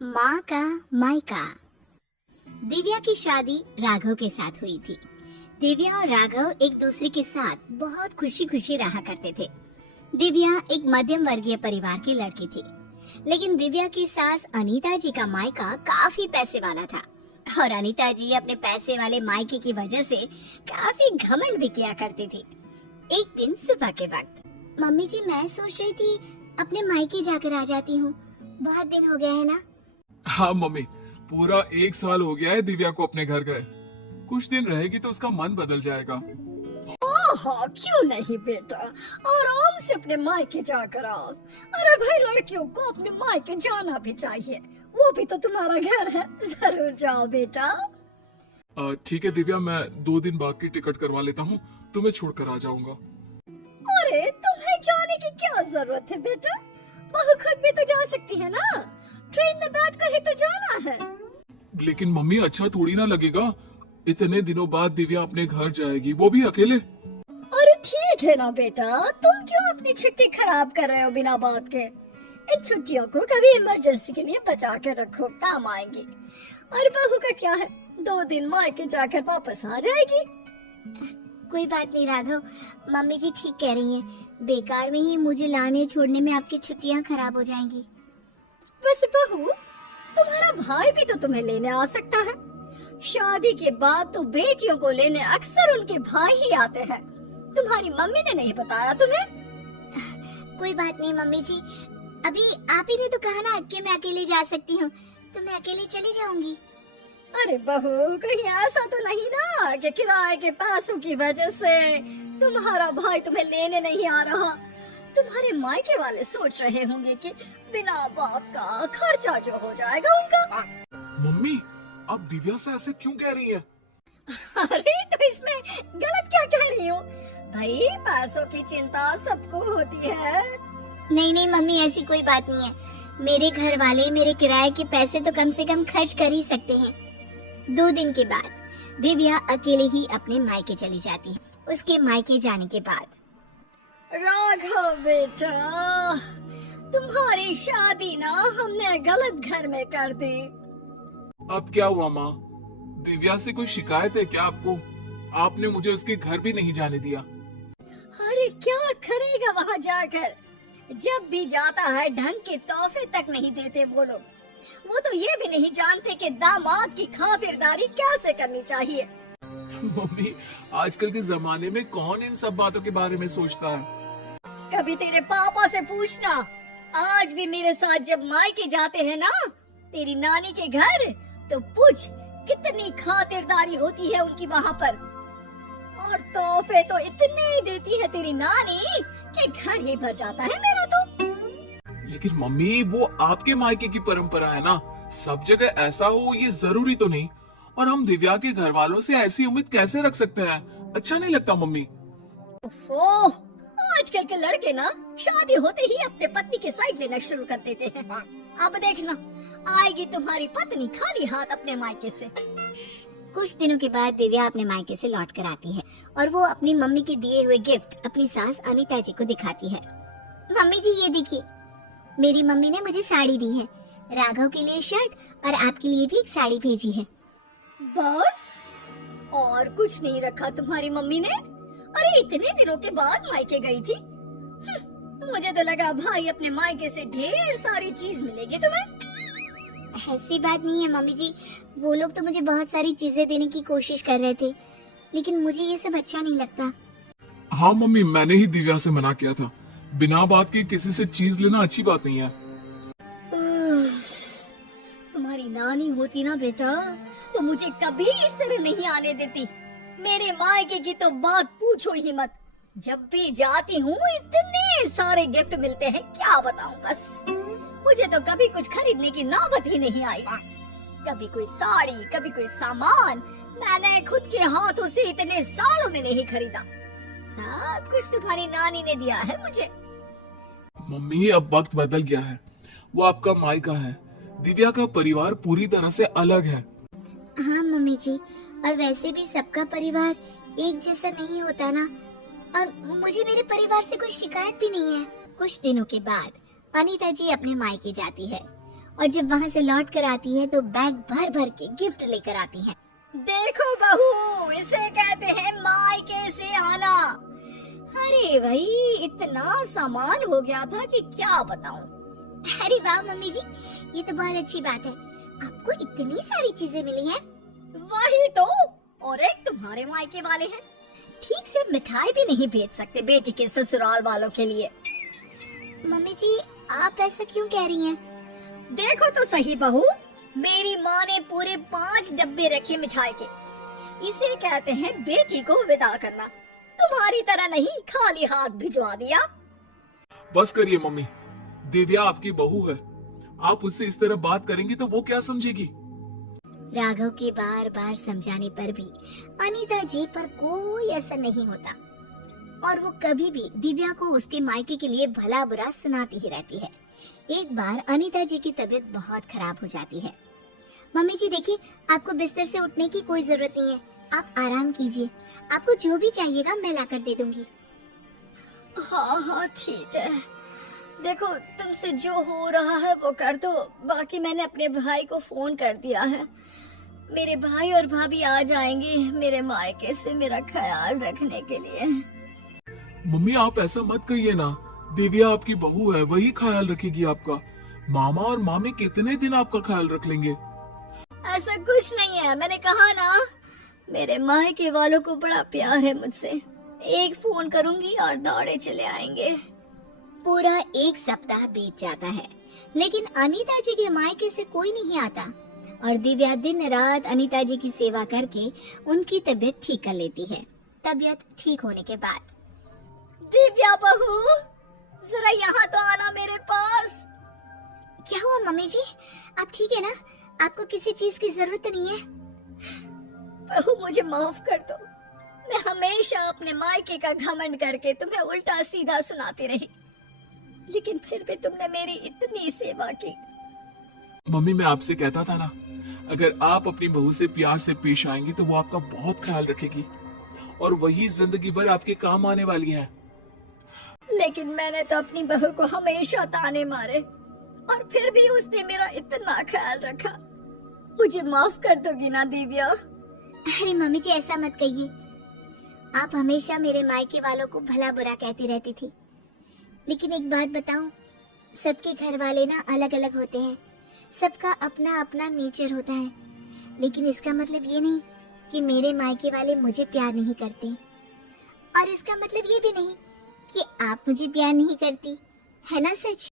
माँ का मायका। दिव्या की शादी राघव के साथ हुई थी। दिव्या और राघव एक दूसरे के साथ बहुत खुशी खुशी रहा करते थे। दिव्या एक मध्यम वर्गीय परिवार की लड़की थी, लेकिन दिव्या की सास अनीता जी का मायका काफी पैसे वाला था और अनीता जी अपने पैसे वाले मायके की वजह से काफी घमंड भी किया करती थी। एक दिन सुबह के वक्त, मम्मी जी मैं सोच रही थी अपने मायके जाकर आ जाती हूँ, बहुत दिन हो गए हैं ना। हाँ मम्मी, पूरा 1 साल हो गया है दिव्या को अपने घर गए। कुछ दिन रहेगी तो उसका मन बदल जाएगा। हाँ, क्यों नहीं बेटा, आराम से अपने मायके जाकर आओ। अरे भाई, लड़कियों को अपने मायके जाना भी चाहिए, वो भी तो तुम्हारा घर है। जरूर जाओ बेटा। ठीक है दिव्या, मैं 2 दिन बाद की टिकट करवा लेता हूँ, तुम्हें छोड़कर आ जाऊंगा। अरे तुम्हें जाने की क्या जरूरत है बेटा, बहू खुद भी तो जा सकती है ना। ट्रेन में बैठ कर ही तो जाना है। लेकिन मम्मी अच्छा थोड़ी ना लगेगा, इतने दिनों बाद दिव्या अपने घर जाएगी, वो भी अकेले। अरे ठीक है ना बेटा, तुम क्यों अपनी छुट्टी खराब कर रहे हो बिना बात के। इन छुट्टियों को कभी इमरजेंसी के लिए बचा के रखो, काम आएंगी। और बहू का क्या है, 2 दिन मायके जाकर वापस आ जाएगी। कोई बात नहीं राघव, मम्मी जी ठीक कह रही हैं, बेकार में ही मुझे लाने छोड़ने में आपकी छुट्टियां खराब हो जाएंगी। वैसे बहू, तुम्हारा भाई भी तो तुम्हें लेने आ सकता है। शादी के बाद तो बेटियों को लेने अक्सर उनके भाई ही आते हैं। तुम्हारी मम्मी ने नहीं बताया तुम्हें? कोई बात नहीं मम्मी जी, अभी आप ही ने तो कहा ना कि मैं अकेले जा सकती हूँ, तो मैं अकेले चली जाऊंगी। अरे बहू, कहीं ऐसा तो नहीं ना कि किराए के पैसों की वजह से तुम्हारा भाई तुम्हें लेने नहीं आ रहा। तुम्हारे मायके वाले सोच रहे होंगे कि बिना बाप का खर्चा जो हो जाएगा उनका। मम्मी, आप दिव्या से ऐसे क्यों कह रही हैं? अरे तो इसमें गलत क्या कह रही हूँ भाई, पैसों की चिंता सबको होती है। नहीं नहीं मम्मी, ऐसी कोई बात नहीं है। मेरे घर वाले मेरे किराए के पैसे तो कम से कम खर्च कर ही सकते हैं। 2 दिन के बाद दिव्या अकेले ही अपने मायके चली जाती है। उसके मायके जाने के बाद, राघव बेटा, तुम्हारी शादी ना हमने गलत घर में कर दी। अब क्या हुआ माँ? दिव्या से कोई शिकायत है क्या आपको? आपने मुझे उसके घर भी नहीं जाने दिया। अरे क्या करेगा वहाँ जाकर, जब भी जाता है ढंग के तोहफे तक नहीं देते वो लोग। वो तो ये भी नहीं जानते कि दामाद की खातिरदारी कैसे करनी चाहिए। मम्मी, आजकल के जमाने में कौन इन सब बातों के बारे में सोचता है? कभी तेरे पापा से पूछना, आज भी मेरे साथ जब मायके जाते हैं ना तेरी नानी के घर, तो पूछ कितनी खातिरदारी होती है उनकी वहाँ पर। और तोहफे तो इतने देती है तेरी नानी कि घर ही भर जाता है मेरा तो। लेकिन मम्मी, वो आपके मायके की परंपरा है ना, सब जगह ऐसा हो ये जरूरी तो नहीं। और हम दिव्या के घर वालों से ऐसी उम्मीद कैसे रख सकते हैं? अच्छा नहीं लगता मम्मी। ओह, आजकल के लड़के ना शादी होते ही अपने पत्नी की साइड लेना शुरू कर देते हैं। अब देखना, आएगी तुम्हारी पत्नी खाली हाथ अपने मायके से। कुछ दिनों के बाद दिव्या अपने मायके से लौट कर आती है और वो अपनी मम्मी के दिए हुए गिफ्ट अपनी सास अनीता जी को दिखाती है। मम्मी जी ये देखिए, मेरी मम्मी ने मुझे साड़ी दी है, राघव के लिए शर्ट और आपके लिए भी एक साड़ी भेजी है। बस और कुछ नहीं रखा तुम्हारी मम्मी ने? अरे इतने दिनों के बाद मायके गई थी। मुझे तो लगा भाई अपने मायके से ढेर सारी चीज मिलेगी तुम्हें। ऐसी बात नहीं है मम्मी जी, वो लोग तो मुझे बहुत सारी चीजें देने की कोशिश कर रहे थे, लेकिन मुझे ये सब अच्छा नहीं लगता। हाँ मम्मी, मैंने ही दिव्या से मना किया था। बिना बात के किसी से चीज लेना अच्छी बात नहीं है। तुम्हारी नानी होती ना बेटा, तो मुझे कभी इस तरह नहीं आने देती। मेरे मायके की तो बात पूछो ही मत। जब भी जाती हूँ इतने सारे गिफ्ट मिलते हैं, क्या बताऊँ बस। मुझे तो कभी कुछ खरीदने की नौबत ही नहीं आई। कभी कोई साड़ी, कभी कोई सामान मैंने खुद के हाथों से इतने सालों में नहीं खरीदा। सब कुछ तुम्हारी नानी ने दिया है मुझे। मम्मी, अब वक्त बदल गया है। वो आपका मायका है, दिव्या का परिवार पूरी तरह से अलग है। हाँ मम्मी जी, और वैसे भी सबका परिवार एक जैसा नहीं होता ना, और मुझे मेरे परिवार से कोई शिकायत भी नहीं है। कुछ दिनों के बाद अनीता जी अपने मायके जाती है और जब वहाँ से लौट कर आती है तो बैग भर भर के गिफ्ट लेकर आती है। देखो बहू, इसे कहते हैं मायके से आना। अरे भाई, इतना सामान हो गया था कि क्या बताऊं। अरे वाह मम्मी जी, ये तो बहुत अच्छी बात है, आपको इतनी सारी चीजें मिली हैं। वही तो, और एक तुम्हारे मायके वाले हैं, ठीक से मिठाई भी नहीं भेज सकते बेटी के ससुराल वालों के लिए। मम्मी जी, आप ऐसा क्यों कह रही हैं? देखो तो सही बहू, मेरी माँ ने पूरे 5 डब्बे रखे मिठाई के। इसे कहते हैं बेटी को विदा करना। तुम्हारी तरह नहीं खाली हाथ भिजवा दिया। बस करिए मम्मी, दिव्या आपकी बहू है, आप उससे इस तरह बात करेंगी तो वो क्या समझेगी? राघव के बार बार समझाने पर भी अनीता जी पर कोई असर नहीं होता और वो कभी भी दिव्या को उसके मायके के लिए भला बुरा सुनाती ही रहती है। एक बार अनीता जी की तबीयत बहुत खराब हो जाती है। मम्मी जी देखिए, आपको बिस्तर से उठने की कोई जरूरत नहीं है, आप आराम कीजिए, आपको जो भी चाहिएगा मैं लाकर दे दूंगी। हाँ हाँ ठीक है, देखो तुमसे जो हो रहा है वो कर दो, बाकी मैंने अपने भाई को फोन कर दिया है। मेरे भाई और भाभी आ जाएंगे मेरे मायके से मेरा ख्याल रखने के लिए। मम्मी आप ऐसा मत कहिए ना, दिव्या आपकी बहू है, वही ख्याल रखेगी आपका। मामा और मामी कितने दिन आपका ख्याल रख लेंगे? ऐसा कुछ नहीं है, मैंने कहा ना, मेरे मायके वालों को बड़ा प्यार है मुझसे। एक फोन करूंगी और दौड़े चले आएंगे। पूरा 1 सप्ताह बीत जाता है, लेकिन अनीता जी के मायके से कोई नहीं आता और दिव्या दिन रात अनीता जी की सेवा करके उनकी तबीयत ठीक कर लेती है। तबीयत ठीक होने के बाद, दिव्या बहू, जरा यहाँ तो आना मेरे पास। क्या हुआ मम्मी जी, आप ठीक है ना? आपको किसी चीज की जरूरत तो नहीं है? बहू मुझे माफ कर दो, मैं हमेशा अपने मायके का घमंड करके तुम्हें उल्टा सीधा सुनाती रही, लेकिन फिर भी तुमने मेरी इतनी सेवा की। मम्मी मैं आपसे कहता था ना, अगर आप अपनी बहू से प्यार से पेश आएंगी तो वो आपका बहुत ख्याल रखेगी और वही जिंदगी भर आपके काम आने वाली है। लेकिन मैंने तो अपनी बहू को हमेशा ताने मारे और फिर भी उसने मेरा इतना ख्याल रखा। मुझे माफ कर दोगी ना दिव्या? अरे मम्मी जी ऐसा मत कहिए, आप हमेशा मेरे मायके वालों को भला बुरा कहती रहती थी, लेकिन एक बात बताऊं, सबके घर वाले ना अलग अलग होते हैं, सबका अपना अपना नेचर होता है, लेकिन इसका मतलब ये नहीं कि मेरे मायके वाले मुझे प्यार नहीं करते और इसका मतलब ये भी नहीं कि आप मुझे प्यार नहीं करती, है ना सच?